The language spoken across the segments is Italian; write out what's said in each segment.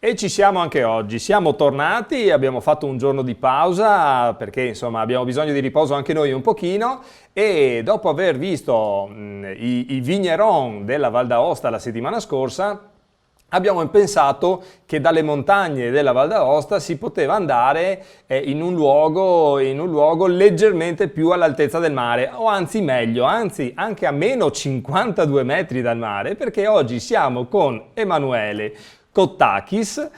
E ci siamo anche oggi, siamo tornati, abbiamo fatto un giorno di pausa perché insomma abbiamo bisogno di riposo anche noi un pochino e dopo aver visto i vigneron della Val d'Aosta la settimana scorsa abbiamo pensato che dalle montagne della Val d'Aosta si poteva andare in un luogo leggermente più all'altezza del mare, o anzi meglio, anzi anche a meno 52 metri dal mare, perché oggi siamo con Emanuele Kottakis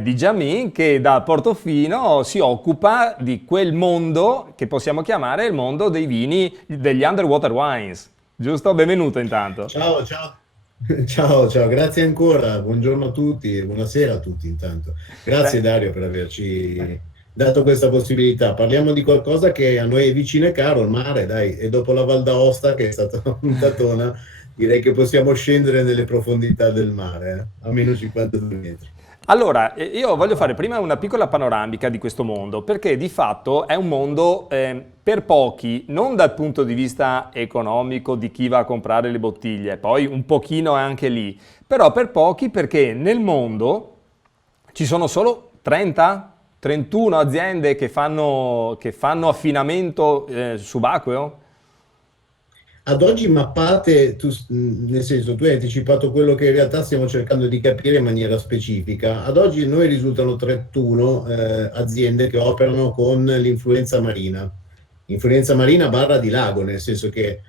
di Jamin che da Portofino si occupa di quel mondo che possiamo chiamare il mondo dei vini, degli underwater wines. Giusto? Benvenuto intanto. Ciao, ciao. Ciao, ciao, grazie ancora, buongiorno a tutti, buonasera a tutti intanto. Grazie Beh, Dario per averci dato questa possibilità. Parliamo di qualcosa che a noi è vicino e caro, il mare, dai, e dopo la Val d'Aosta, che è stata una puntatona, direi che possiamo scendere nelle profondità del mare, a meno 52 metri. allora, io voglio fare prima una piccola panoramica di questo mondo, perché di fatto è un mondo per pochi, non dal punto di vista economico di chi va a comprare le bottiglie, poi un pochino è anche lì, però per pochi perché nel mondo ci sono solo 30, 31 aziende che fanno affinamento subacqueo. Ad oggi mappate, nel senso, tu hai anticipato quello che in realtà stiamo cercando di capire in maniera specifica. Ad oggi noi risultano 31 aziende che operano con l'influenza marina. Influenza marina barra di lago, nel senso che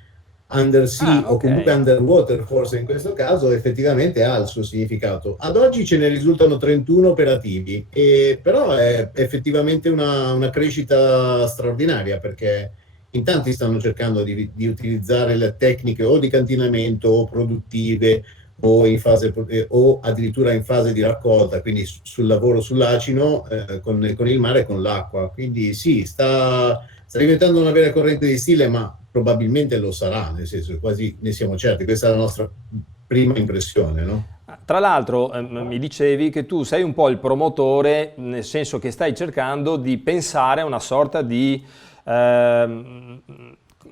Ah, undersea o ok. comunque underwater, forse in questo caso, effettivamente ha il suo significato. Ad oggi ce ne risultano 31 operativi, però è effettivamente una crescita straordinaria perché in tanti stanno cercando di utilizzare le tecniche o di cantinamento o produttive o, o addirittura in fase di raccolta, quindi sul lavoro sull'acino con il mare e con l'acqua. Quindi sì, sta diventando una vera corrente di stile, ma probabilmente lo sarà, nel senso che quasi ne siamo certi. Questa è la nostra prima impressione, no? Tra l'altro, mi dicevi che tu sei un po' il promotore, nel senso che stai cercando di pensare a una sorta di, ehm,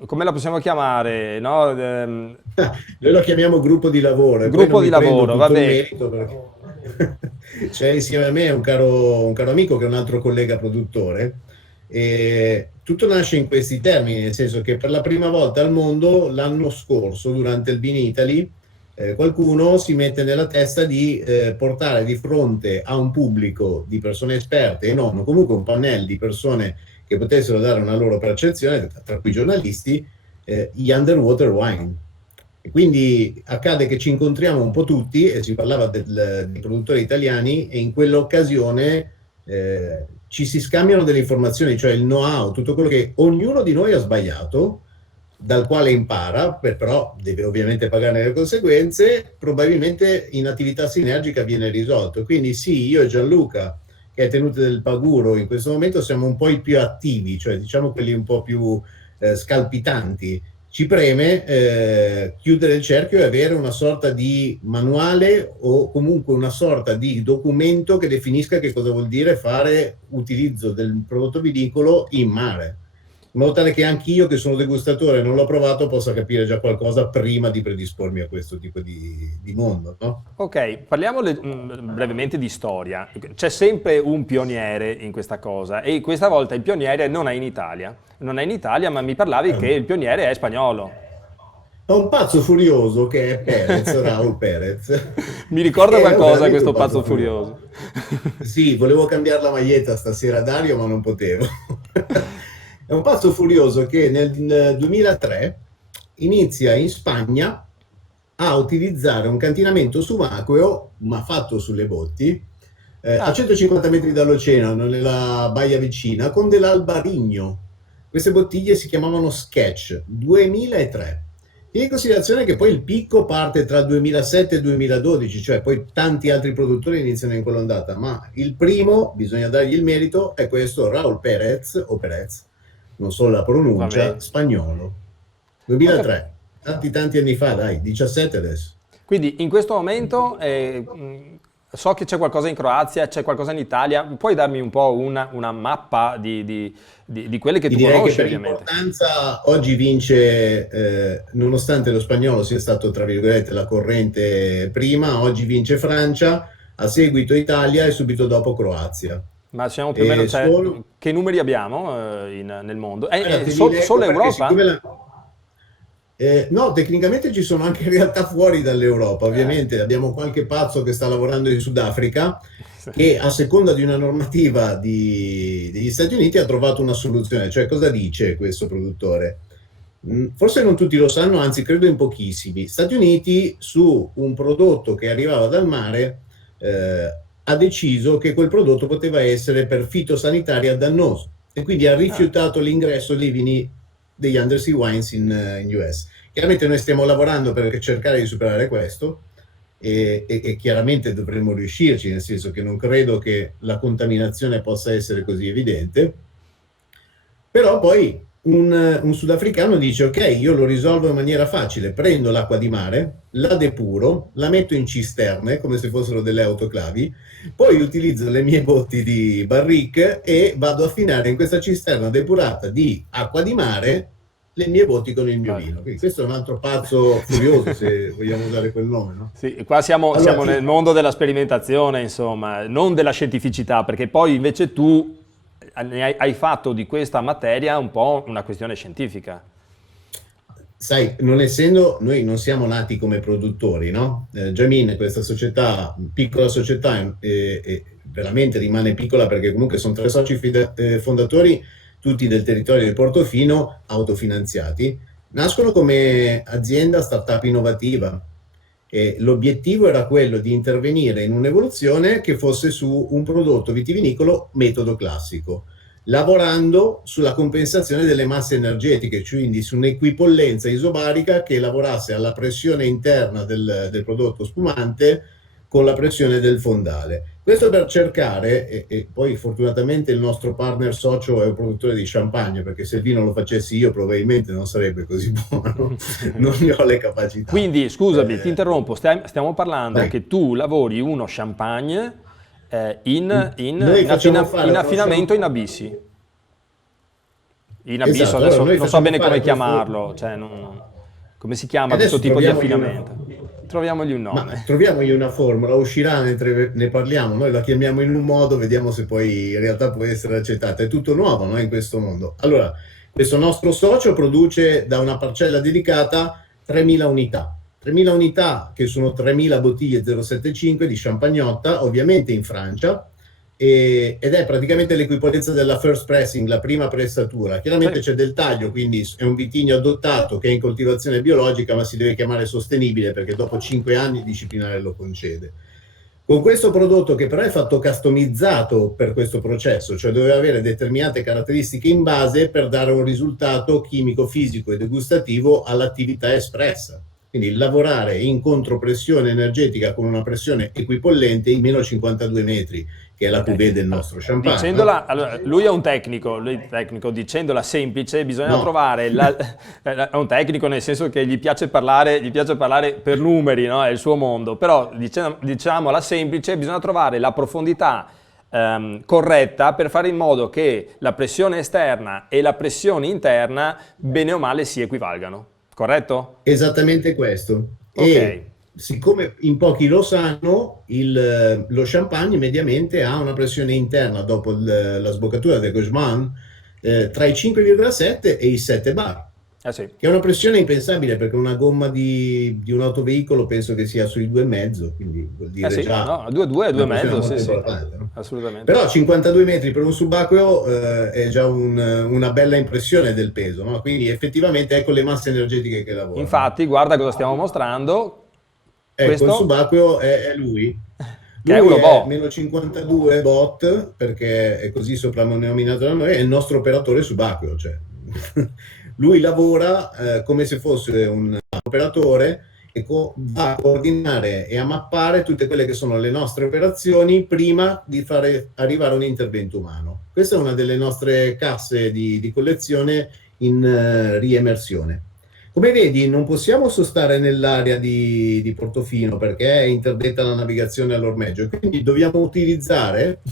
come la possiamo chiamare, no? Noi lo chiamiamo gruppo di lavoro e poi non Gruppo di mi prendo lavoro, tutto il vabbè. merito perché c'è insieme a me un caro amico che è un altro collega produttore e tutto nasce in questi termini, nel senso che per la prima volta al mondo l'anno scorso, durante il Vinitaly, qualcuno si mette nella testa di portare di fronte a un pubblico di persone esperte e non, comunque un panel di persone che potessero dare una loro percezione, tra cui giornalisti, gli underwater wine. E quindi accade che ci incontriamo un po' tutti, e si parlava dei produttori italiani, e in quell'occasione ci si scambiano delle informazioni, cioè il know-how, tutto quello che ognuno di noi ha sbagliato, dal quale impara, però deve ovviamente pagare le conseguenze, probabilmente in attività sinergica viene risolto. Quindi sì, io e Gianluca, che è tenuto del Paguro, in questo momento siamo un po' i più attivi, cioè diciamo quelli un po' più scalpitanti. Ci preme chiudere il cerchio e avere una sorta di manuale o comunque una sorta di documento che definisca che cosa vuol dire fare utilizzo del prodotto vinicolo in mare, in modo tale che anch'io che sono degustatore e non l'ho provato possa capire già qualcosa prima di predispormi a questo tipo di mondo, no? Ok, parliamo brevemente di storia. C'è sempre un pioniere in questa cosa e questa volta il pioniere non è in Italia. Non è in Italia, ma mi parlavi che il pioniere è spagnolo. Ho un pazzo furioso che è Perez, Raul Perez, Mi ricorda che è qualcosa veramente un questo pazzo pazzo furioso. furioso. Sì, volevo cambiare la maglietta stasera, Dario, ma non potevo. È un pazzo furioso che nel 2003 inizia in Spagna a utilizzare un cantinamento subacqueo, ma fatto sulle botti, a Ah, 150 metri dall'oceano, nella baia vicina, con dell'albarigno. Queste bottiglie si chiamavano Sketch, 2003. Tieni in considerazione che poi il picco parte tra 2007 e 2012, cioè poi tanti altri produttori iniziano in quell'ondata, ma il primo, bisogna dargli il merito, è questo Raul Perez, o Perez, non so la pronuncia, vabbè. spagnolo. Ho cap- 2003, tanti tanti anni fa, dai, 17 adesso. Quindi in questo momento so che c'è qualcosa in Croazia, c'è qualcosa in Italia. Puoi darmi un po' una mappa di quelle che Ti tu direi che conosci, per ovviamente. importanza oggi vince, nonostante lo spagnolo sia stato, tra virgolette, la corrente prima, oggi vince Francia, a seguito Italia e subito dopo Croazia. Ma siamo più o meno, E cioè, solo, che numeri abbiamo nel mondo? guarda, te li Solo leggo perché Europa? siccome no, tecnicamente ci sono anche realtà fuori dall'Europa, Eh, ovviamente abbiamo qualche pazzo che sta lavorando in Sudafrica sì. che a seconda di una normativa degli Stati Uniti ha trovato una soluzione, cioè cosa dice questo produttore? Forse non tutti lo sanno, anzi credo in pochissimi. Stati Uniti su un prodotto che arrivava dal mare ha deciso che quel prodotto poteva essere per fitosanitaria dannoso e quindi ha Ah, rifiutato l'ingresso dei vini degli Undersea Wines in US. Chiaramente noi stiamo lavorando per cercare di superare questo e chiaramente dovremmo riuscirci, nel senso che non credo che la contaminazione possa essere così evidente, però poi un sudafricano dice ok, io lo risolvo in maniera facile, prendo l'acqua di mare, la depuro, la metto in cisterne come se fossero delle autoclavi, poi utilizzo le mie botti di barrique e vado a finire in questa cisterna depurata di acqua di mare le mie botti con il mio vabbè. vino. Quindi questo è un altro pazzo furioso, se vogliamo usare quel nome, no? Sì, qua Allora siamo nel ti, mondo della sperimentazione, insomma, non della scientificità, perché poi invece tu hai fatto di questa materia un po' una questione scientifica. sai, non essendo, noi non siamo nati come produttori, no? Jamin, questa società, piccola società, veramente rimane piccola perché comunque sono tre soci fondatori, tutti del territorio del Portofino, autofinanziati, nascono come azienda startup innovativa. E l'obiettivo era quello di intervenire in un'evoluzione che fosse su un prodotto vitivinicolo metodo classico, lavorando sulla compensazione delle masse energetiche, cioè quindi su un'equipollenza isobarica che lavorasse alla pressione interna del prodotto spumante con la pressione del fondale. Questo per cercare, e poi fortunatamente il nostro partner socio è un produttore di champagne, perché se il vino lo facessi io probabilmente non sarebbe così buono, non ne ho le capacità. Quindi, scusami, ti Eh, interrompo, stiamo parlando vai. che tu lavori uno champagne Noi facciamo fare in uno affinamento in champagne. abissi. In abisso, Esatto, allora adesso noi non so facciamo bene come fare questo. chiamarlo, cioè come si chiama questo Adesso tipo di troviamogli affinamento? Troviamogli un ma nome. troviamogli una formula, uscirà mentre ne parliamo, noi la chiamiamo in un modo, vediamo se poi in realtà può essere accettata. È tutto nuovo, no, in questo mondo. Allora, questo nostro socio produce da una parcella dedicata 3.000 unità. 3.000 unità che sono 3.000 bottiglie 075 di Champagnotta, ovviamente in Francia, ed è praticamente l'equipollenza della first pressing, la prima pressatura. Sì. Chiaramente c'è del taglio, quindi è un vitigno adottato che è in coltivazione biologica, ma si deve chiamare sostenibile perché dopo 5 anni il disciplinare lo concede. Con questo prodotto che però è fatto customizzato per questo processo, cioè doveva avere determinate caratteristiche in base per dare un risultato chimico, fisico e degustativo all'attività espressa. Quindi lavorare in contropressione energetica con una pressione equipollente in meno 52 metri, che è la Ok. cuvée del Allora, nostro champagne, no? dicendola, allora, lui è tecnico, dicendola semplice, bisogna No, trovare, è un tecnico nel senso che gli piace parlare per numeri, no? È il suo mondo, però diciamola semplice, bisogna trovare la profondità corretta per fare in modo che la pressione esterna e la pressione interna, bene o male, si equivalgano, corretto? esattamente questo. Ok, E siccome in pochi lo sanno, lo champagne mediamente ha una pressione interna dopo la sboccatura del Gauchman tra i 5,7 e i 7 bar, eh sì. che è una pressione impensabile perché una gomma di un autoveicolo penso che sia sui 2,5, quindi vuol Eh dire sì, già no, 2,2, una pressione 2,5, sì, molto sì, importante, no? assolutamente. Però 52 metri per un subacqueo è già una bella impressione del peso, no? Quindi effettivamente ecco le masse energetiche che lavorano. Infatti, guarda cosa stiamo mostrando. Ecco, il Questo, subacqueo è lui. che è Lui un è robot. meno 52 bot, perché è così soprannominato da noi, è il nostro operatore subacqueo. Cioè. Lui lavora come se fosse un operatore e va a coordinare e a mappare tutte quelle che sono le nostre operazioni prima di fare arrivare un intervento umano. Questa è una delle nostre casse di collezione in riemersione. Come vedi, non possiamo sostare nell'area di Portofino perché è interdetta la navigazione all'ormeggio, quindi dobbiamo utilizzare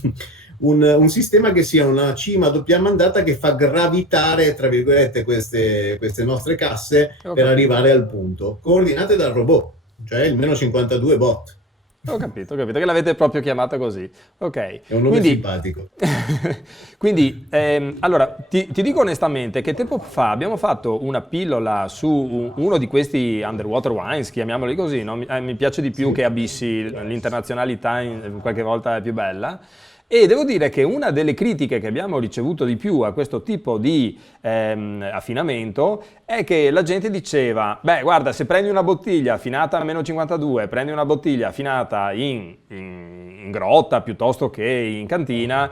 un sistema che sia una cima a doppia mandata che fa gravitare, tra virgolette, queste nostre casse Ho per capito. arrivare al punto, coordinate dal robot, cioè il meno 52 bot. Ho capito che l'avete proprio chiamata così. Ok, È un nome quindi, simpatico. quindi allora ti dico onestamente che tempo fa abbiamo fatto una pillola su uno di questi underwater wines, chiamiamoli così, no? Mi piace di più Sì. che Abissi, l'internazionalità qualche volta è più bella. E devo dire che una delle critiche che abbiamo ricevuto di più a questo tipo di affinamento è che la gente diceva, beh guarda, se prendi una bottiglia affinata a meno 52, prendi una bottiglia affinata in grotta piuttosto che in cantina,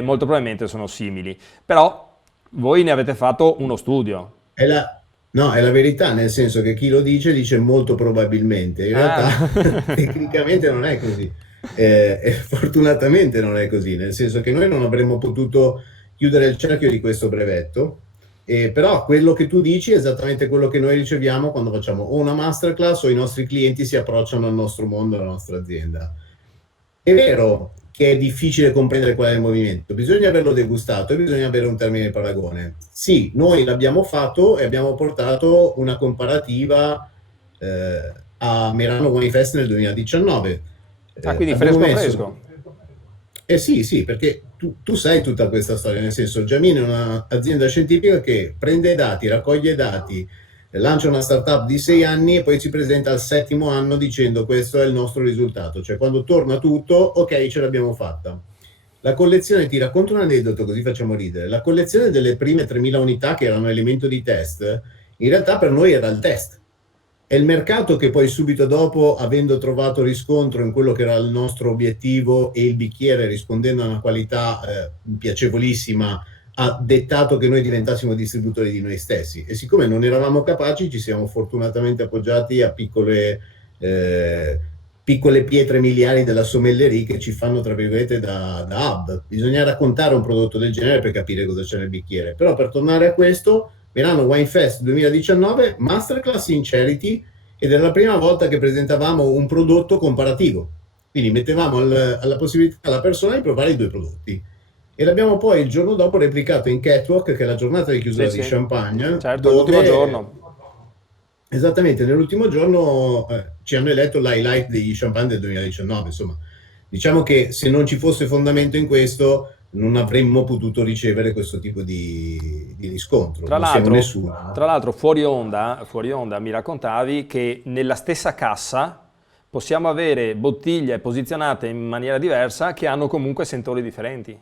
molto probabilmente sono simili. Però voi ne avete fatto uno studio. È la, no, è la verità, nel senso che chi lo dice molto probabilmente. In realtà, Ah. tecnicamente non è così. E fortunatamente non è così, nel senso che noi non avremmo potuto chiudere il cerchio di questo brevetto, però quello che tu dici è esattamente quello che noi riceviamo quando facciamo o una masterclass o i nostri clienti si approcciano al nostro mondo, alla nostra azienda. È vero che è difficile comprendere qual è il movimento, bisogna averlo degustato e bisogna avere un termine di paragone. Sì, noi l'abbiamo fatto e abbiamo portato una comparativa a Merano Wine Fest nel 2019. Ah, quindi Abbiamo fresco messo... fresco. Eh sì, sì, perché tu sai tutta questa storia, nel senso, Giamin è un'azienda scientifica che prende dati, raccoglie dati, lancia una startup di 6 anni e poi si presenta al 7° anno dicendo questo è il nostro risultato, cioè quando torna tutto, ok, ce l'abbiamo fatta. La collezione, ti racconto un aneddoto così facciamo ridere, la collezione delle prime 3.000 unità che erano elemento di test, in realtà per noi era il test. È il mercato che poi subito dopo, avendo trovato riscontro in quello che era il nostro obiettivo e il bicchiere rispondendo a una qualità piacevolissima, ha dettato che noi diventassimo distributori di noi stessi. E siccome non eravamo capaci, ci siamo fortunatamente appoggiati a eh, piccole pietre miliari della sommellerie che ci fanno, tra virgolette, da hub. Bisogna raccontare un prodotto del genere per capire cosa c'è nel bicchiere. Però per tornare a questo, Milano Wine Fest 2019, Masterclass in Charity, ed era la prima volta che presentavamo un prodotto comparativo. Quindi mettevamo alla possibilità alla persona di provare i due prodotti. E l'abbiamo poi il giorno dopo replicato in Catwalk, che è la giornata di Sì, chiusura di sì, Champagne, certo, è l'ultimo dove giorno. esattamente nell'ultimo giorno ci hanno eletto l'highlight degli Champagne del 2019. Insomma, diciamo che se non ci fosse fondamento in questo, non avremmo potuto ricevere questo tipo di riscontro. Tra Non siamo l'altro, nessuno, tra no? l'altro fuori onda mi raccontavi che nella stessa cassa possiamo avere bottiglie posizionate in maniera diversa che hanno comunque sentori differenti.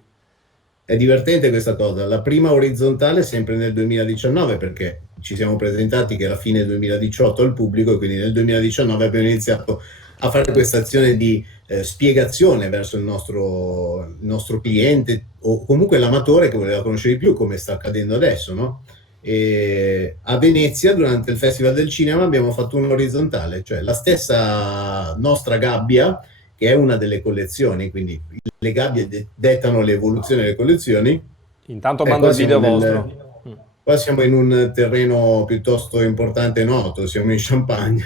È divertente questa cosa. La prima orizzontale sempre nel 2019, perché ci siamo presentati che era fine 2018 al pubblico e quindi nel 2019 abbiamo iniziato a fare questa azione di spiegazione verso il nostro cliente o comunque l'amatore che voleva conoscere di più, come sta accadendo adesso, no? E a Venezia, durante il Festival del Cinema, abbiamo fatto un orizzontale, cioè la stessa nostra gabbia, che è una delle collezioni, quindi le gabbie dettano l'evoluzione delle collezioni. Intanto E mando il video vostro. qua siamo in un terreno piuttosto importante e noto, siamo in Champagne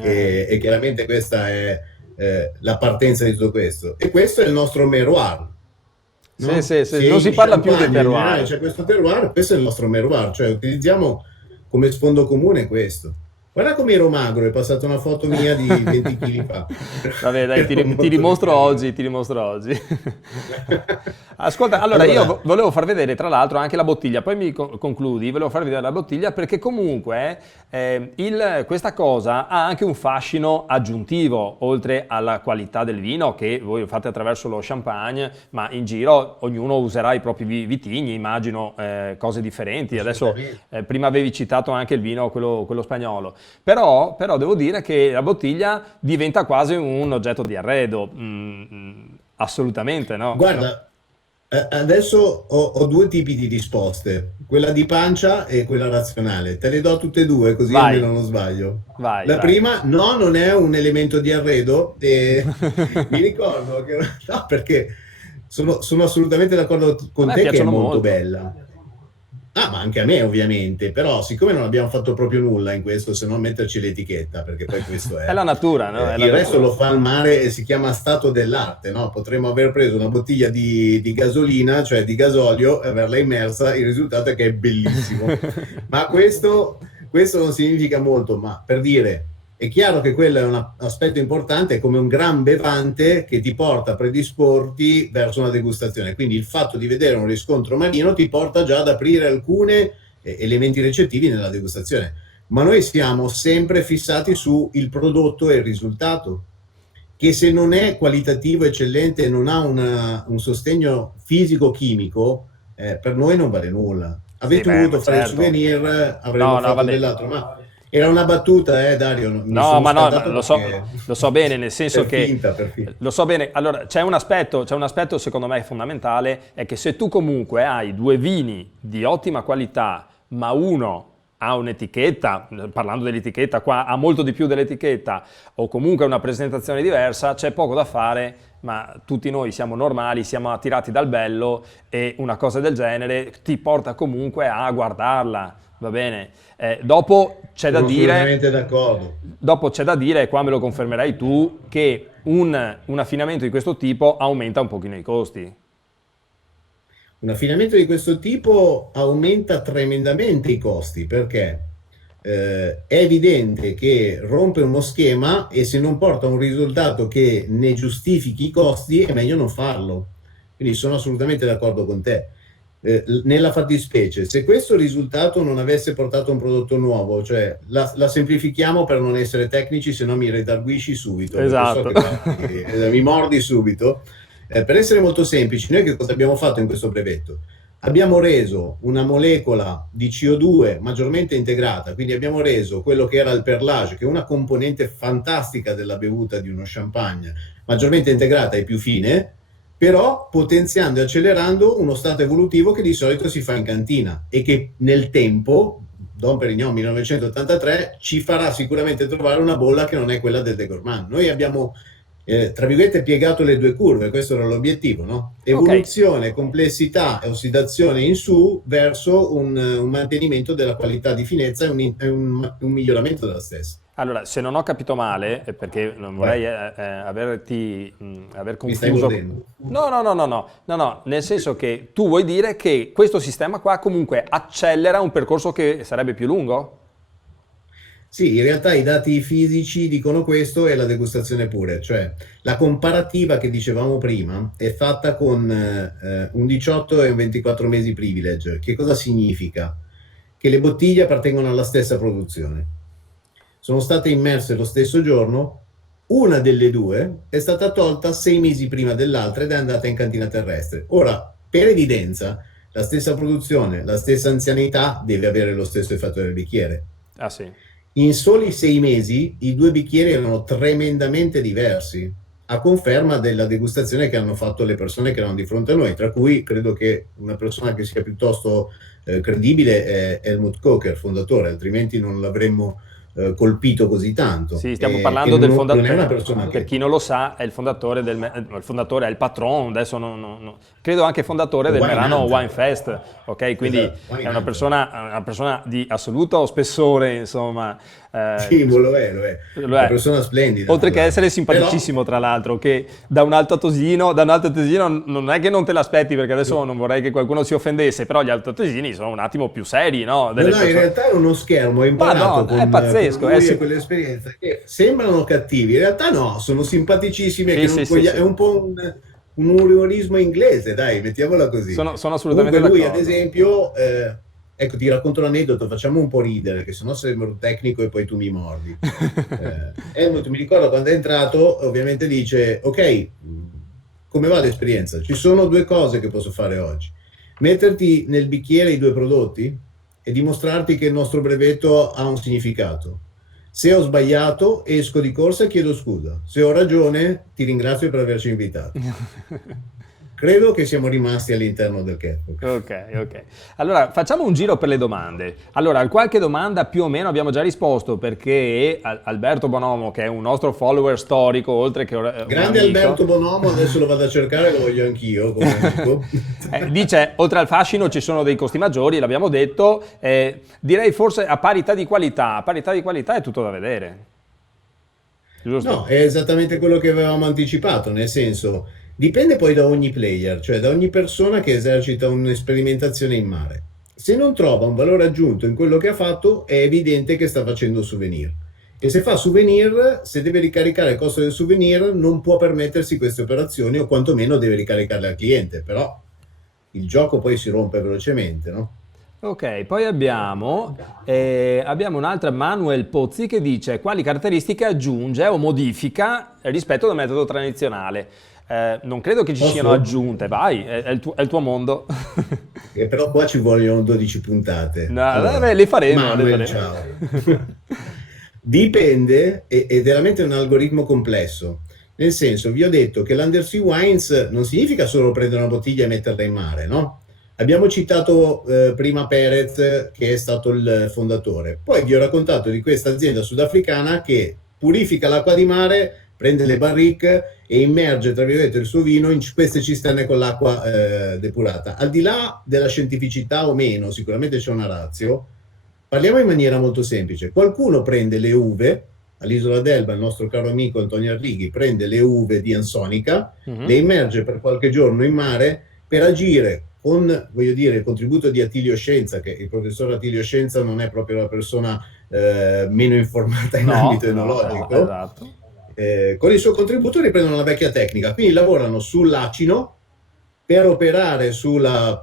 e chiaramente questa è la partenza di tutto questo. E questo è il nostro terroir, Sì, no? sì, sì, Se non si in parla più di Champagne in generale terroir. c'è questo terroir, questo è il nostro terroir, cioè utilizziamo come sfondo comune questo. Guarda come ero magro, è passata una foto mia di 20 kg fa. Vabbè, dai, Ero ti molto più dimostro carino. oggi, ti dimostro oggi. Ascolta, allora io Allora, volevo far vedere tra l'altro anche la bottiglia, poi mi concludi, volevo far vedere la bottiglia perché comunque questa cosa ha anche un fascino aggiuntivo, oltre alla qualità del vino che voi fate attraverso lo champagne, ma in giro ognuno userà i propri vitigni, immagino cose differenti. Adesso assolutamente. prima avevi citato anche il vino, quello spagnolo, però devo dire che la bottiglia diventa quasi un oggetto di arredo. Assolutamente, no? No. Guarda, adesso ho due tipi di risposte, quella di pancia e quella razionale. Te le do tutte e due, così Vai, almeno non sbaglio. vai, La vai. prima, no, non è un elemento di arredo. E mi ricordo che, no, perché sono assolutamente d'accordo A con me te che è piacciono molto molto. bella. Ah, ma anche a me ovviamente, però siccome non abbiamo fatto proprio nulla in questo se non metterci l'etichetta, perché poi questo È è, la natura, no? È la il resto lo natura. fa il mare e si chiama stato dell'arte, no? Potremmo aver preso una bottiglia di gasolina, cioè di gasolio, e averla immersa, il risultato è che è bellissimo. Ma questo non significa molto, ma per dire, È chiaro che quello è un aspetto importante, è come un gran bevante che ti porta a predisporti verso una degustazione. Quindi il fatto di vedere un riscontro marino ti porta già ad aprire alcuni elementi recettivi nella degustazione. Ma noi siamo sempre fissati su il prodotto e il risultato, che se non è qualitativo, eccellente, non ha un sostegno fisico-chimico, per noi non vale nulla. Sì, Avete beh, voluto ma fare il certo. souvenir, No, avremmo no, fatto vabbè. dell'altro, ma era una battuta, Dario, mi No, sono ma no, scaldato perché lo so bene, nel senso che per finta. lo so bene. Allora, c'è un aspetto secondo me fondamentale, è che se tu comunque hai due vini di ottima qualità, ma uno ha un'etichetta, parlando dell'etichetta qua, ha molto di più dell'etichetta, o comunque una presentazione diversa, c'è poco da fare, ma tutti noi siamo normali, siamo attirati dal bello e una cosa del genere ti porta comunque a guardarla, va bene? Dopo c'è da Sono dire. assolutamente d'accordo. Dopo c'è da dire, e qua me lo confermerai tu, che un affinamento di questo tipo aumenta un pochino i costi. Un affinamento di questo tipo aumenta tremendamente i costi perché è evidente che rompe uno schema e se non porta a un risultato che ne giustifichi i costi è meglio non farlo. Quindi sono assolutamente d'accordo con te. Nella fattispecie, se questo risultato non avesse portato un prodotto nuovo, cioè la semplifichiamo per non essere tecnici, se no mi redarguisci subito, perché so Esatto. che mi mordi subito. Per essere molto semplici, noi che cosa abbiamo fatto in questo brevetto? Abbiamo reso una molecola di CO2 maggiormente integrata, quindi abbiamo reso quello che era il perlage, che è una componente fantastica della bevuta di uno champagne, maggiormente integrata e più fine, però potenziando e accelerando uno stato evolutivo che di solito si fa in cantina e che nel tempo, Dom Perignon 1983, ci farà sicuramente trovare una bolla che non è quella del De Gourmand. Noi abbiamo tra virgolette piegato le due curve, questo era l'obiettivo, no? Ok, Evoluzione, complessità e ossidazione in su verso un mantenimento della qualità di finezza e un miglioramento della stessa. allora se non ho capito male, perché non Vai, vorrei aver mi stai confuso. mordendo. No, no, no, no, no, no, no, nel senso che tu vuoi dire che questo sistema qua comunque accelera un percorso che sarebbe più lungo? Sì, in realtà i dati fisici dicono questo e la degustazione pure, cioè la comparativa che dicevamo prima è fatta con un 18 e un 24 mesi privilege. Che cosa significa? Che le bottiglie appartengono alla stessa produzione. Sono state immerse lo stesso giorno, una delle due è stata tolta 6 mesi prima dell'altra ed è andata in cantina terrestre. Ora, per evidenza, la stessa produzione, la stessa anzianità deve avere lo stesso effetto del bicchiere. Ah sì. In soli 6 mesi i due bicchieri erano tremendamente diversi, a conferma della degustazione che hanno fatto le persone che erano di fronte a noi, tra cui credo che una persona che sia piuttosto credibile è Helmut Kocher, fondatore, altrimenti non l'avremmo colpito così tanto. Sì, stiamo Che parlando del non è una fondatore, persona per che... chi non lo sa, è il fondatore il fondatore, è il patron, adesso credo anche fondatore del Wine Merano Wine Hunter. Fest, ok? Quindi Esatto, è Wine Hunter. una persona di assoluto spessore, insomma, Sì, lo è, lo è. lo Una è. persona splendida, Oltre tra che essere l'altro. Però simpaticissimo, tra l'altro, che da un alto tesino non è che non te l'aspetti, perché adesso non vorrei che qualcuno si offendesse, però gli altoatesini sono un attimo più seri, no? no, Delle no, in persone. realtà è uno schermo, ho imparato Madonna, è con pazzesco, lui e con l'esperienza che sembrano cattivi, in realtà no, sono simpaticissimi e sì, che sì, non sì, è sì. un po' un umorismo inglese, dai, mettiamola così. Sono assolutamente Comunque lui, ad d'accordo. esempio, ecco, ti racconto l'aneddoto, facciamo un po' ridere, che sennò sembro tecnico e poi tu mi mordi. Helmut, mi ricordo quando è entrato, ovviamente dice, ok, come va l'esperienza? Ci sono due cose che posso fare oggi. Metterti nel bicchiere i due prodotti e dimostrarti che il nostro brevetto ha un significato. Se ho sbagliato, esco di corsa e chiedo scusa. Se ho ragione, ti ringrazio per averci invitato. Credo che siamo rimasti all'interno del catwalk. Ok, ok. Allora, facciamo un giro per le domande. Allora, a qualche domanda più o meno abbiamo già risposto perché Alberto Bonomo, che è un nostro follower storico, oltre che un Grande amico, Alberto Bonomo, adesso lo vado a cercare, lo voglio anch'io come amico. dice, oltre al fascino ci sono dei costi maggiori, l'abbiamo detto, direi forse a parità di qualità è tutto da vedere, No, giusto? è esattamente quello che avevamo anticipato, nel senso, dipende poi da ogni player, cioè da ogni persona che esercita un'esperimentazione in mare. Se non trova un valore aggiunto in quello che ha fatto, è evidente che sta facendo souvenir. E se fa souvenir, se deve ricaricare il costo del souvenir, non può permettersi queste operazioni o quantomeno deve ricaricarle al cliente, però il gioco poi si rompe velocemente, no? Ok, poi abbiamo un'altra Manuel Pozzi che dice quali caratteristiche aggiunge o modifica rispetto al metodo tradizionale. Non credo che ci siano Posso? aggiunte, vai, è il tuo mondo. Però qua ci vogliono 12 puntate. No, Allora, le faremo, le Manuel, faremo. ciao. Dipende, è veramente un algoritmo complesso. Nel senso, vi ho detto che l'Undersea Wines non significa solo prendere una bottiglia e metterla in mare, no? Abbiamo citato prima Perez, che è stato il fondatore. Poi vi ho raccontato di questa azienda sudafricana che purifica l'acqua di mare, prende le barrique e immerge, tra virgolette, il suo vino in queste cisterne con l'acqua depurata. Al di là della scientificità o meno, sicuramente c'è una ratio, parliamo in maniera molto semplice. Qualcuno prende le uve, all'Isola d'Elba il nostro caro amico Antonio Arrighi prende le uve di Ansonica, le Mhm. immerge per qualche giorno in mare per agire con, voglio dire, il contributo di Attilio Scienza, che il professor Attilio Scienza non è proprio la persona meno informata in ambito No, no, enologico. esatto. Con il suo contributo riprendono la vecchia tecnica, quindi lavorano sull'acino per operare sulla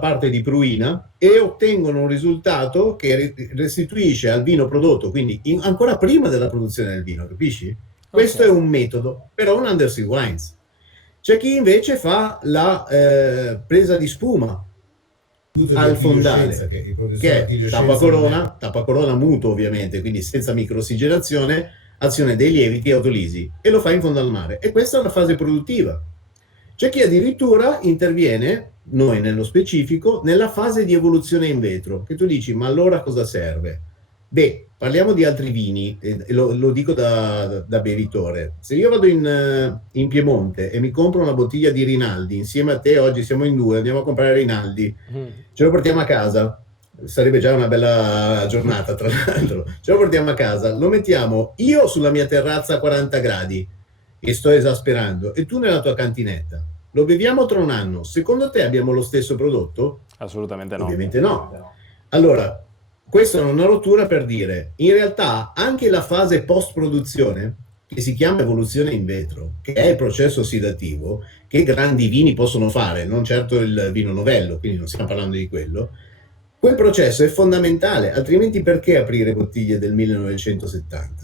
parte di pruina e ottengono un risultato che restituisce al vino prodotto, quindi ancora prima della produzione del vino, capisci? Ok. Questo è un metodo, però un Undersea Wines. C'è chi invece fa la presa di spuma al fondale, che è tappacorona muto ovviamente, quindi senza microossigenazione, azione dei lieviti e autolisi, e lo fa in fondo al mare. E questa è una fase produttiva. C'è chi addirittura interviene, noi nello specifico, nella fase di evoluzione in vetro, che tu dici, ma allora cosa serve? Beh, parliamo di altri vini, e lo dico da bevitore. Se io vado in Piemonte e mi compro una bottiglia di Rinaldi, insieme a te oggi siamo in due, andiamo a comprare Rinaldi, Mm. ce lo portiamo a casa, sarebbe già una bella giornata tra l'altro, ce lo portiamo a casa, lo mettiamo io sulla mia terrazza a 40 gradi, e sto esasperando, e tu nella tua cantinetta. Lo beviamo tra un anno. Secondo te abbiamo lo stesso prodotto? Assolutamente no. Ovviamente no. Allora, questa è una rottura per dire, in realtà anche la fase post-produzione, che si chiama evoluzione in vetro, che è il processo ossidativo, che grandi vini possono fare, non certo il vino novello, quindi non stiamo parlando di quello, quel processo è fondamentale, altrimenti perché aprire bottiglie del 1970?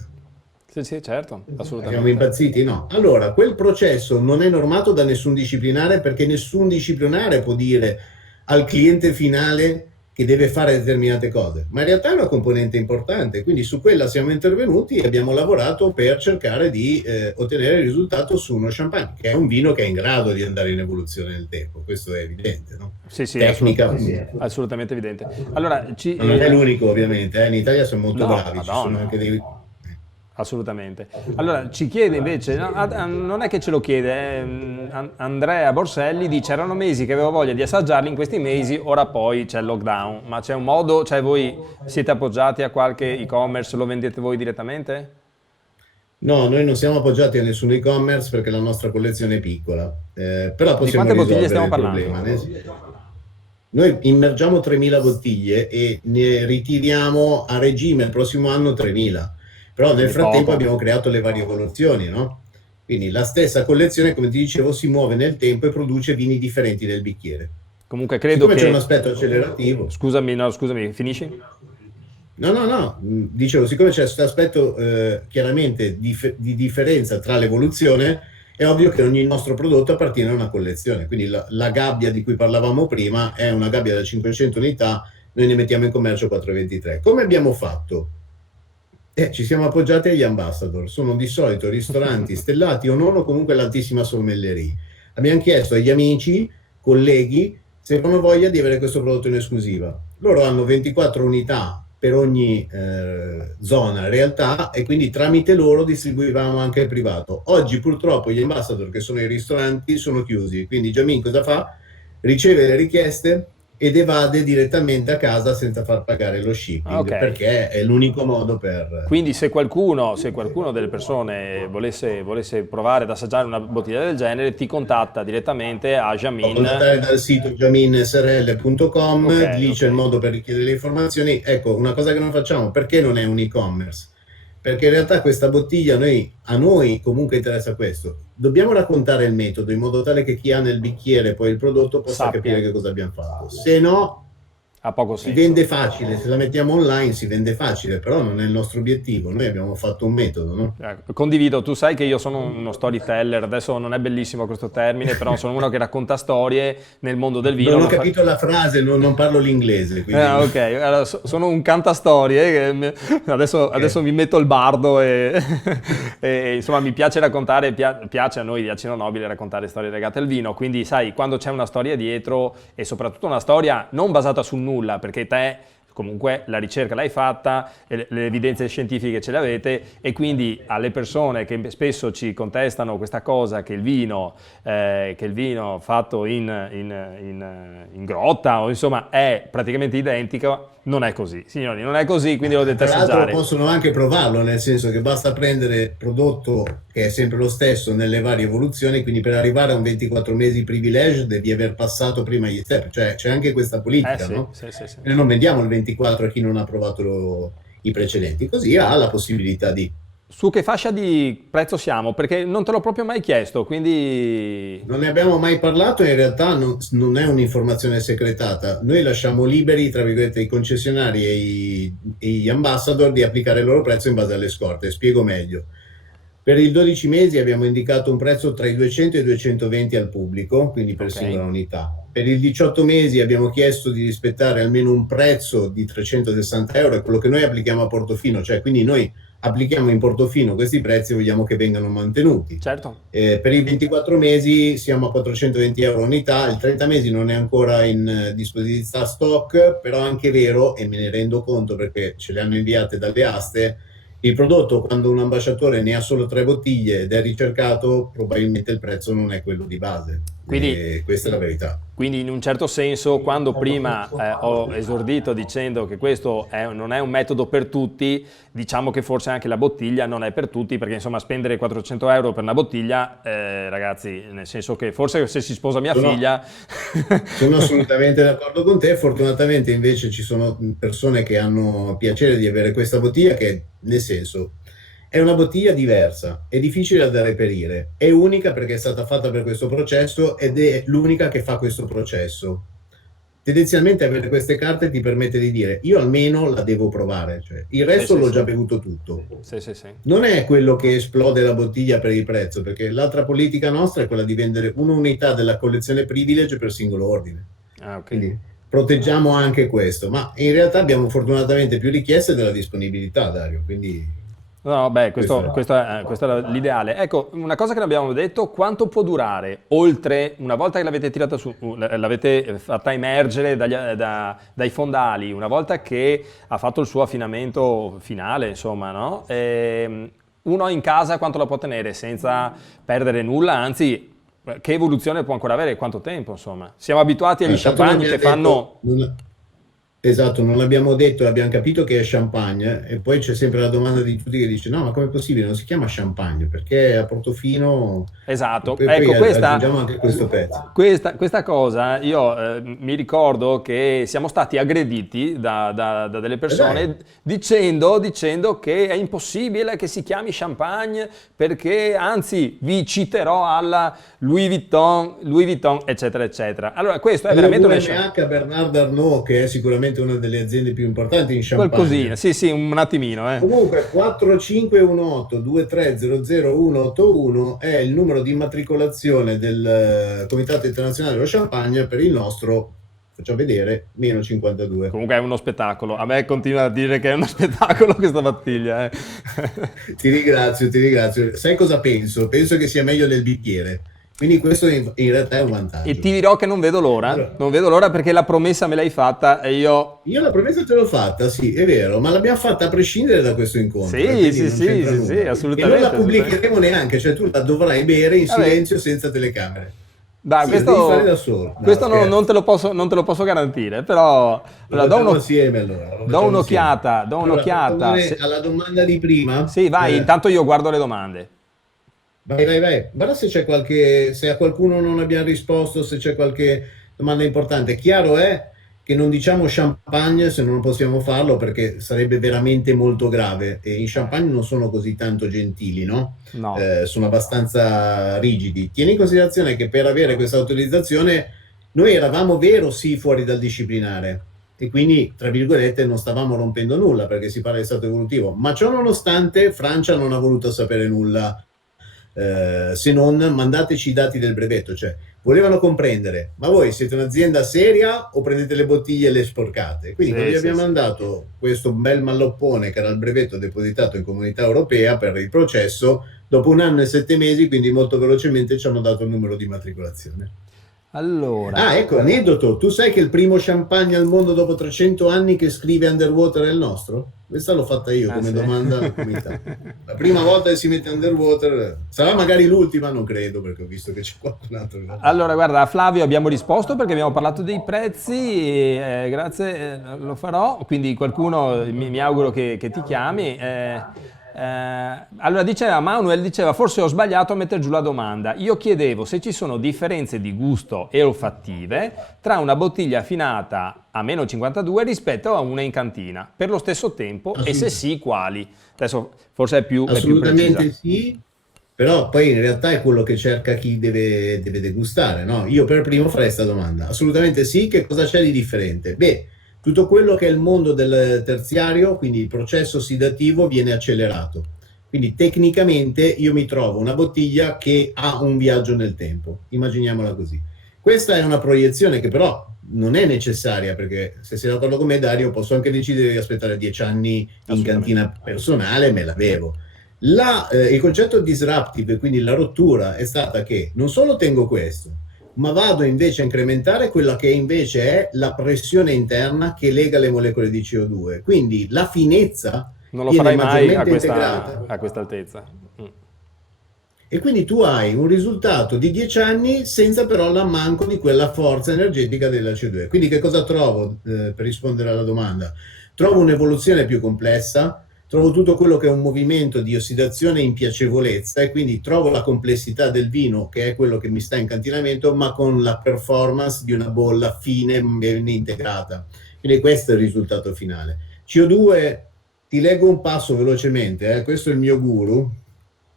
Sì, sì, certo, Siamo assolutamente. impazziti? No. Allora, quel processo non è normato da nessun disciplinare perché nessun disciplinare può dire al cliente finale che deve fare determinate cose, ma in realtà è una componente importante, quindi su quella siamo intervenuti e abbiamo lavorato per cercare di ottenere il risultato su uno champagne, che è un vino che è in grado di andare in evoluzione nel tempo, questo è evidente, no? Sì, sì, Tecnica. assolutamente evidente. Allora, Ma non è l'unico ovviamente, in Italia siamo molto no, bravi, ci sono Madonna. anche dei... Assolutamente. Allora, ci chiede invece, no, non è che ce lo chiede, Andrea Borselli dice erano mesi che avevo voglia di assaggiarli, in questi mesi, ora poi c'è il lockdown, ma c'è un modo, cioè voi siete appoggiati a qualche e-commerce, lo vendete voi direttamente? No, noi non siamo appoggiati a nessun e-commerce perché la nostra collezione è piccola, però Di possiamo quante bottiglie risolvere stiamo il problema. parlando? Noi immergiamo 3.000 bottiglie e ne ritiriamo a regime il prossimo anno 3.000, però nel Quindi frattempo poco. abbiamo creato le varie evoluzioni, no? Quindi la stessa collezione, come ti dicevo, si muove nel tempo e produce vini differenti nel bicchiere. Comunque credo Siccome c'è un che... aspetto accelerativo, Scusami, no, scusami, finisci? no, no, no, dicevo, siccome c'è questo aspetto chiaramente di differenza tra l'evoluzione, è ovvio che ogni nostro prodotto appartiene a una collezione. Quindi la gabbia di cui parlavamo prima è una gabbia da 500 unità, noi ne mettiamo in commercio 423. Come abbiamo fatto? Ci siamo appoggiati agli ambassador, sono di solito ristoranti stellati o non, o comunque l'altissima sommellerie. Abbiamo chiesto agli amici, colleghi, se avevano voglia di avere questo prodotto in esclusiva. Loro hanno 24 unità per ogni zona, realtà, e quindi tramite loro distribuivamo anche il privato. Oggi purtroppo gli ambassador, che sono i ristoranti, sono chiusi, quindi Giamin cosa fa? Riceve le richieste ed evade direttamente a casa senza far pagare lo Ok. shipping, perché è l'unico modo per... Quindi se qualcuno delle persone volesse provare ad assaggiare una bottiglia del genere, ti contatta direttamente a Può Jamin. contattare dal sito Ok, giaminsrl.com, lì ok. c'è il modo per richiedere le informazioni. Ecco, una cosa che non facciamo, perché non è un e-commerce? perché in realtà questa bottiglia a noi comunque interessa questo. Dobbiamo raccontare il metodo in modo tale che chi ha nel bicchiere poi il prodotto possa Sappia. capire che cosa abbiamo fatto. Se no, Ha poco si senso. vende facile, se la mettiamo online si vende facile, però non è il nostro obiettivo. Noi abbiamo fatto un metodo, no? Condivido, tu sai che io sono uno storyteller, adesso non è bellissimo questo termine, però sono uno che racconta storie nel mondo del vino. Non ho capito la frase, non parlo l'inglese. Quindi... Ok, allora, sono un cantastorie, adesso mi metto il bardo e insomma mi piace raccontare, piace a noi di Acino Nobile raccontare storie legate al vino, quindi sai, quando c'è una storia dietro e soprattutto una storia non basata su nulla, perché te comunque la ricerca l'hai fatta, le evidenze scientifiche ce le avete e quindi alle persone che spesso ci contestano questa cosa che il vino fatto in grotta o insomma è praticamente identico, non è così, signori, non è così, quindi lo dovete Tra l'altro assaggiare. possono anche provarlo, nel senso che basta prendere prodotto che è sempre lo stesso nelle varie evoluzioni, quindi per arrivare a un 24 mesi privilege devi aver passato prima gli step, cioè c'è anche questa politica, Sì, no? sì, sì, sì. Noi non vendiamo il 24 a chi non ha provato i precedenti, così ha la possibilità di... Su che fascia di prezzo siamo? Perché non te l'ho proprio mai chiesto, quindi... Non ne abbiamo mai parlato, in realtà non è un'informazione segretata. Noi lasciamo liberi, tra virgolette, i concessionari e gli ambassador di applicare il loro prezzo in base alle scorte. Spiego meglio. Per i 12 mesi abbiamo indicato un prezzo tra i 200 e i 220 al pubblico, quindi per Ok, singola unità. Per i 18 mesi abbiamo chiesto di rispettare almeno un prezzo di 360 euro, è quello che noi applichiamo a Portofino, cioè quindi noi applichiamo in Portofino questi prezzi e vogliamo che vengano mantenuti. certo. Per i 24 mesi siamo a 420 euro unità, il 30 mesi non è ancora in disponibilità stock, però è anche vero, e me ne rendo conto perché ce le hanno inviate dalle aste, il prodotto quando un ambasciatore ne ha solo 3 bottiglie ed è ricercato, probabilmente il prezzo non è quello di base. Quindi, E questa è la verità. quindi in un certo senso, quando prima ho esordito dicendo che questo non è un metodo per tutti, diciamo che forse anche la bottiglia non è per tutti, perché insomma spendere 400 euro per una bottiglia, ragazzi, nel senso che forse se si sposa mia figlia... Sono assolutamente d'accordo con te, fortunatamente invece ci sono persone che hanno piacere di avere questa bottiglia che, nel senso, è una bottiglia diversa, è difficile da reperire, è unica perché è stata fatta per questo processo ed è l'unica che fa questo processo. Tendenzialmente avere queste carte ti permette di dire io almeno la devo provare, cioè, il resto sì, l'ho sì. già bevuto tutto. Sì, sì, sì. Non è quello che esplode la bottiglia per il prezzo, perché l'altra politica nostra è quella di vendere un'unità della collezione privilege per singolo ordine. Ah, ok. Quindi proteggiamo anche questo, ma in realtà abbiamo fortunatamente più richieste della disponibilità, Dario, quindi No, beh, questo è... questo è l'ideale. Ecco, una cosa che non abbiamo detto, quanto può durare oltre, una volta che l'avete tirata su, l'avete fatta emergere dai fondali, una volta che ha fatto il suo affinamento finale, insomma, no? Uno in casa quanto la può tenere senza perdere nulla, anzi, che evoluzione può ancora avere, quanto tempo, insomma. Siamo abituati agli Tanto non champagne abbiamo che fanno... detto, esatto, non l'abbiamo detto, abbiamo capito che è champagne e poi c'è sempre la domanda di tutti che dice no, ma com'è possibile? Non si chiama champagne perché a Portofino Esatto, poi ecco aggiungiamo anche questo pezzo. questa cosa, io mi ricordo che siamo stati aggrediti da delle Dai, persone dicendo che è impossibile che si chiami champagne perché anzi vi citerò alla Louis Vuitton, eccetera, eccetera. Allora questo è alla veramente un VMH Bernard Arnault, che è sicuramente una delle aziende più importanti in qualcosina, Champagne. sì sì, un attimino. Comunque 4518 2300181 è il numero di immatricolazione del Comitato Internazionale dello Champagne per il nostro, facciamo vedere, meno 52. Comunque è uno spettacolo, a me continua a dire che è uno spettacolo questa bottiglia. Ti ringrazio, ti ringrazio. Sai cosa penso? Penso che sia meglio del bicchiere. Quindi questo in realtà è un E vantaggio. ti dirò che Allora, non vedo l'ora perché la promessa me l'hai fatta e io... io la promessa te l'ho fatta, sì, è vero, ma l'abbiamo fatta a prescindere da questo incontro, Sì, quindi sì, non sì, c'entra sì, sì, nulla. E non assolutamente, la assolutamente. pubblicheremo neanche, cioè tu la dovrai bere in Vabbè, silenzio senza telecamere. dai, Sì, lo devi fare da solo. No, questo non scherzo. non te lo posso garantire, però Lo allora, facciamo assieme allora, lo do facciamo assieme. un'occhiata, do Allora, per un'occhiata. tornare alla domanda di prima, Sì, vai, intanto io guardo le domande. vai, vai, vai. Guarda se c'è qualche, se a qualcuno non abbiamo risposto, se c'è qualche domanda importante. Chiaro è che non diciamo champagne se non possiamo farlo perché sarebbe veramente molto grave. E in Champagne non sono così tanto gentili, no? No. Sono abbastanza rigidi. Tieni in considerazione che per avere questa autorizzazione noi eravamo vero sì fuori dal disciplinare e quindi, tra virgolette, non stavamo rompendo nulla perché si parla di stato evolutivo, ma ciò nonostante Francia non ha voluto sapere nulla, se non mandateci i dati del brevetto, cioè volevano comprendere, ma voi siete un'azienda seria o prendete le bottiglie e le sporcate? Quindi quando Sì, gli sì, abbiamo sì. mandato questo bel malloppone che era il brevetto depositato in Comunità Europea per il processo, dopo 1 anno e 7 mesi, quindi molto velocemente ci hanno dato il numero di matricolazione. Allora, Ah, ecco, aneddoto. Tu sai che il primo champagne al mondo dopo 300 anni che scrive Underwater è il nostro? Questa l'ho fatta io ah come sì. domanda alla comunità. La prima volta che si mette Underwater, sarà magari l'ultima, non credo, perché ho visto che c'è qualcun altro che l'ha Allora, fatto. guarda, a Flavio abbiamo risposto perché abbiamo parlato dei prezzi, grazie, lo farò, quindi qualcuno mi auguro che ti chiami. Allora, diceva Manuel, diceva, forse ho sbagliato a mettere giù la domanda. Io chiedevo se ci sono differenze di gusto e olfattive tra una bottiglia affinata a meno 52 rispetto a una in cantina, per lo stesso tempo, e se Assolut- sì, quali. Adesso forse è più Assolutamente precisa. sì, però poi in realtà è quello che cerca chi deve degustare, no? Io per primo farei questa domanda. Assolutamente sì, che cosa c'è di differente? Beh, tutto quello che è il mondo del terziario, quindi il processo ossidativo, viene accelerato. Quindi tecnicamente io mi trovo una bottiglia che ha un viaggio nel tempo, immaginiamola così. Questa è una proiezione che però non è necessaria perché se sei d'accordo con me Dario posso anche decidere di aspettare 10 anni in Assolutamente. cantina personale e me la bevo. Il concetto disruptive, quindi la rottura, è stata che non solo tengo questo, ma vado invece a incrementare quella che invece è la pressione interna che lega le molecole di CO2. Quindi la finezza Non lo viene farai mai a maggiormente questa, integrata a questa altezza. Mm. e quindi tu hai un risultato di 10 anni senza però l'ammanco di quella forza energetica della CO2. Quindi che cosa trovo per rispondere alla domanda? Trovo un'evoluzione più complessa, trovo tutto quello che è un movimento di ossidazione in piacevolezza e quindi trovo la complessità del vino, che è quello che mi sta in cantinamento, ma con la performance di una bolla fine, ben integrata. Quindi questo è il risultato finale. CO2, ti leggo un passo velocemente, questo è il mio guru,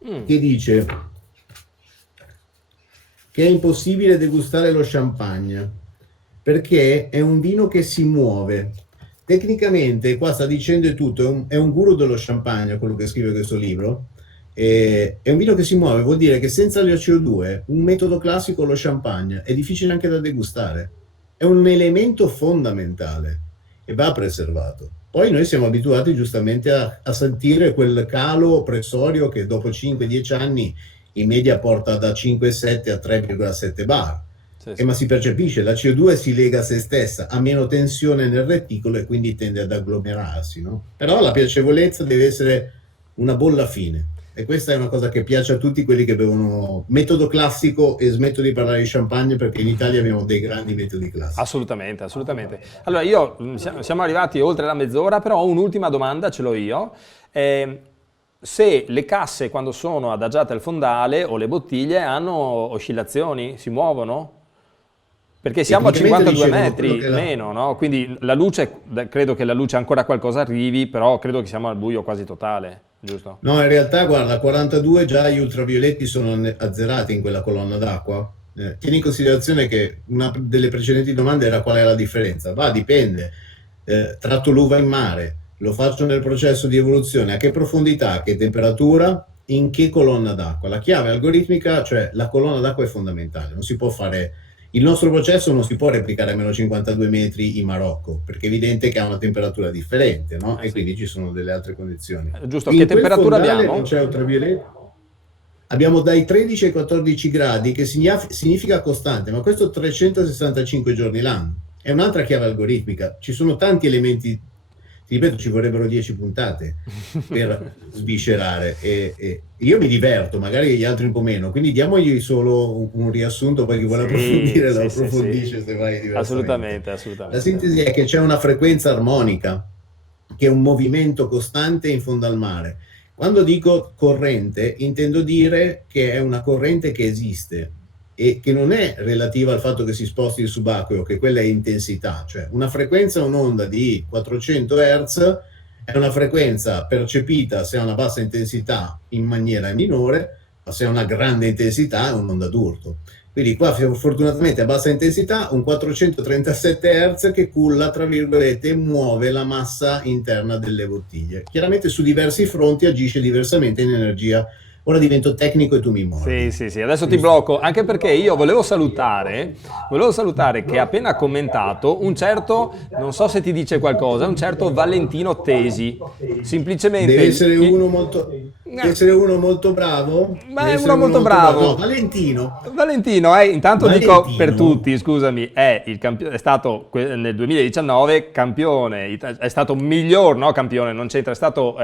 Mm. che dice che è impossibile degustare lo champagne perché è un vino che si muove. Tecnicamente, qua sta dicendo tutto, è un guru dello champagne, quello che scrive questo libro. È un vino che si muove, vuol dire che senza lo CO2, un metodo classico, lo champagne, è difficile anche da degustare. È un elemento fondamentale e va preservato. Poi noi siamo abituati giustamente a sentire quel calo pressorio che dopo 5-10 anni in media porta da 5,7 a 3,7 bar. Sì, Ma sì. si percepisce, la CO2 si lega a se stessa, ha meno tensione nel reticolo e quindi tende ad agglomerarsi, no? Però la piacevolezza deve essere una bolla fine. E questa è una cosa che piace a tutti quelli che bevono metodo classico e smetto di parlare di champagne perché in Italia abbiamo dei grandi metodi classici. Assolutamente, assolutamente. Allora, io siamo arrivati oltre la mezz'ora, però ho un'ultima domanda, ce l'ho io. Eh, se le casse quando sono adagiate al fondale o le bottiglie hanno oscillazioni, si muovono? Perché siamo a Tecnicamente 52 dicevo quello metri che la, meno, no? Quindi la luce, credo che la luce ancora qualcosa arrivi, però credo che siamo al buio quasi totale, giusto? No, in realtà, guarda, 42 già gli ultravioletti sono azzerati in quella colonna d'acqua. Tieni in considerazione che una delle precedenti domande era qual è la differenza. Va, dipende. Tratto l'uva in mare, lo faccio nel processo di evoluzione, a che profondità, a che temperatura, in che colonna d'acqua. La chiave algoritmica, cioè la colonna d'acqua è fondamentale, non si può fare il nostro processo non si può replicare a meno 52 metri in Marocco, perché è evidente che ha una temperatura differente, no? E Sì. quindi ci sono delle altre condizioni. Giusto, che In quel temperatura fondale non abbiamo? c'è ultravioletto. Abbiamo dai 13 ai 14 gradi, che significa costante, ma questo 365 giorni l'anno. È un'altra chiave algoritmica. Ci sono tanti elementi, ti ripeto, ci vorrebbero 10 puntate per sviscerare. E io mi diverto, magari gli altri un po' meno, quindi diamogli solo un riassunto, poi chi vuole Sì, approfondire lo sì, sì, sì. approfondisce se vai diversamente. Assolutamente, La assolutamente. sintesi è che c'è una frequenza armonica, che è un movimento costante in fondo al mare. Quando dico corrente, intendo dire che è una corrente che esiste. e che non è relativa al fatto che si sposti il subacqueo, che quella è intensità, cioè una frequenza, un'onda di 400 Hz è una frequenza percepita se ha una bassa intensità in maniera minore, ma se ha una grande intensità è un'onda d'urto. Quindi qua fortunatamente a bassa intensità un 437 Hz che culla, tra virgolette, e muove la massa interna delle bottiglie. Chiaramente su diversi fronti agisce diversamente in energia. Ora divento tecnico e tu mi Sì, mordi. sì, sì, adesso ti blocco, anche perché io volevo salutare che ha appena commentato un certo, non so se ti dice qualcosa, un certo Valentino Tesi. Semplicemente, Deve essere uno molto, deve essere uno molto bravo. ma Deve è essere uno uno molto molto bravo. No, bravo. Valentino. Valentino, intanto dico per Valentino. tutti, scusami, è stato nel 2019 campione, è stato miglior, no campione, non c'entra, è stato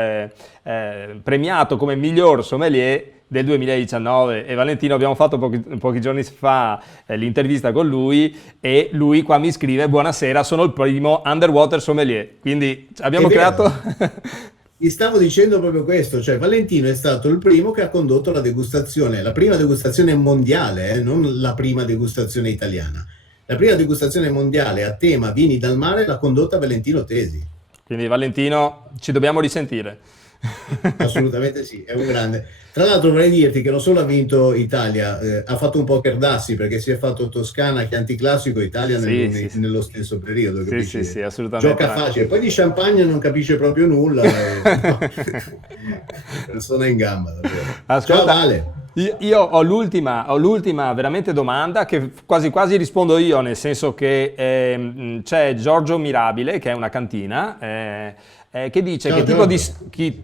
premiato come miglior sommelier del 2019 e Valentino abbiamo fatto pochi giorni fa l'intervista con lui e lui qua mi scrive: buonasera, sono il primo underwater sommelier, quindi È abbiamo vero. creato. Ti stavo dicendo proprio questo, cioè Valentino è stato il primo che ha condotto la degustazione, la prima degustazione mondiale, non la prima degustazione italiana. La prima degustazione mondiale a tema vini dal mare l'ha condotta Valentino Tesi. Quindi Valentino, ci dobbiamo risentire. Assolutamente sì, è un grande. Tra l'altro vorrei dirti che non solo ha vinto Italia, ha fatto un poker dassi perché si è fatto Toscana che anticlassico Italia Sì, sì, sì, nello stesso periodo, sì, sì, capisci? sì, assolutamente. Gioca facile, poi di champagne non capisce proprio nulla. No. Persona in gamba, davvero. Ciao Ascolta, Vale. io ho l'ultima veramente domanda che quasi quasi rispondo io, nel senso che c'è Giorgio Mirabile, che è una cantina, che dice Ciao Giorgio.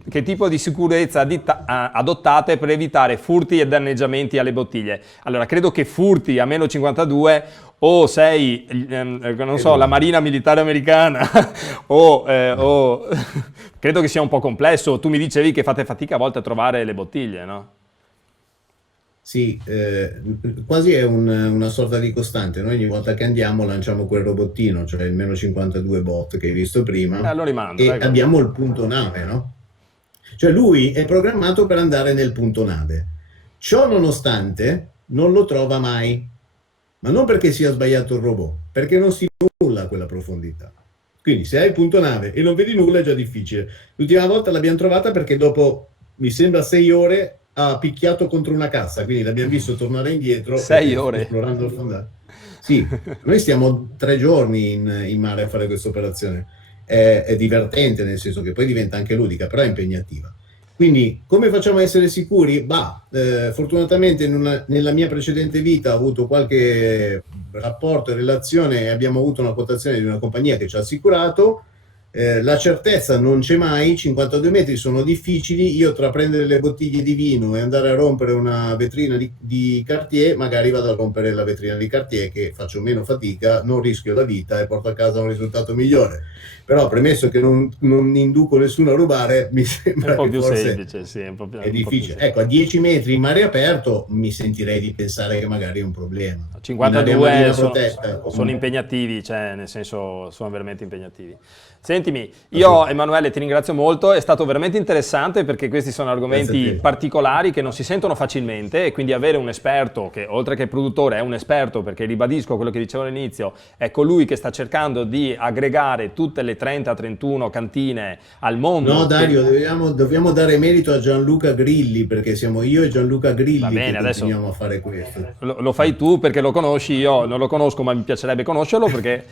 che tipo di sicurezza adottate per evitare furti e danneggiamenti alle bottiglie. Allora, credo che furti a meno 52 o sei, non so, la Edoardo. Marina Militare Americana o credo che sia un po' complesso. Tu mi dicevi che fate fatica a volte a trovare le bottiglie, no? Sì, quasi è una sorta di costante. Noi ogni volta che andiamo lanciamo quel robottino, cioè il meno 52 bot che hai visto prima, Lo rimando, e così. abbiamo il punto nave, no? Cioè lui è programmato per andare nel punto nave. Ciò nonostante non lo trova mai, ma non perché sia sbagliato il robot, perché non si vede nulla a quella profondità. Quindi se hai il punto nave e non vedi nulla è già difficile. L'ultima volta l'abbiamo trovata perché dopo, mi sembra, 6 ore ha picchiato contro una cassa, quindi l'abbiamo visto tornare indietro 6 ore. esplorando il fondato. Sì, noi stiamo 3 giorni in mare a fare questa operazione. È divertente nel senso che poi diventa anche ludica, però è impegnativa. Quindi, come facciamo a essere sicuri? Bah, fortunatamente nella mia precedente vita ho avuto qualche rapporto e relazione e abbiamo avuto una quotazione di una compagnia che ci ha assicurato. La certezza non c'è mai, 52 metri sono difficili, io tra prendere le bottiglie di vino e andare a rompere una vetrina di Cartier, magari vado a rompere la vetrina di Cartier che faccio meno fatica, non rischio la vita e porto a casa un risultato migliore. Però premesso che non induco nessuno a rubare, mi È un sembra po' che più forse semplice, sì, è è un po' più difficile. semplice. Ecco, a 10 metri in mare aperto mi sentirei di pensare che magari è un problema. In area 52 marina protetta, sono comunque, impegnativi, cioè nel senso sono veramente impegnativi. Sentimi, io assolutamente. Emanuele ti ringrazio molto, è stato veramente interessante perché questi sono Grazie a argomenti te. particolari che non si sentono facilmente e quindi avere un esperto che oltre che produttore è un esperto, perché ribadisco quello che dicevo all'inizio, è colui che sta cercando di aggregare tutte le 30-31 cantine al No, mondo. Dario, dobbiamo dare merito a Gianluca Grilli perché siamo io e Gianluca Va Grilli che bene, adesso continuiamo a fare questo. lo fai tu perché lo conosci, io non lo conosco ma mi piacerebbe conoscerlo perché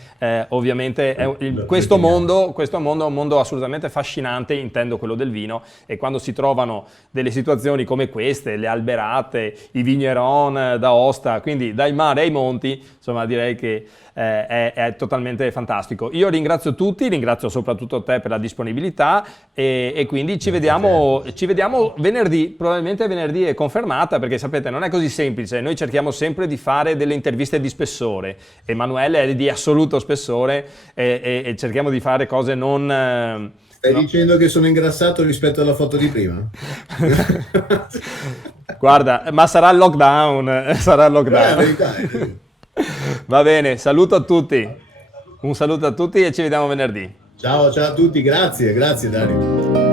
ovviamente Lo questo mondo è un mondo assolutamente affascinante, intendo quello del vino, e quando si trovano delle situazioni come queste, le alberate, i vigneron d'Aosta, quindi dai mari ai monti, insomma direi che è totalmente fantastico. Io ringrazio tutti, ringrazio soprattutto te per la disponibilità e quindi Grazie a te. ci vediamo venerdì, probabilmente venerdì è confermata perché sapete non è così semplice, noi cerchiamo sempre di fare delle interviste di spessore, Emanuele è di assoluto spessore e cerchiamo di fare cose non... Stai no. dicendo che sono ingrassato rispetto alla foto di prima? Guarda, ma sarà il lockdown, sarà il È la lockdown. verità. È... Va bene, saluto a tutti, un saluto a tutti e ci vediamo venerdì. Ciao, ciao a tutti, grazie, grazie Dario.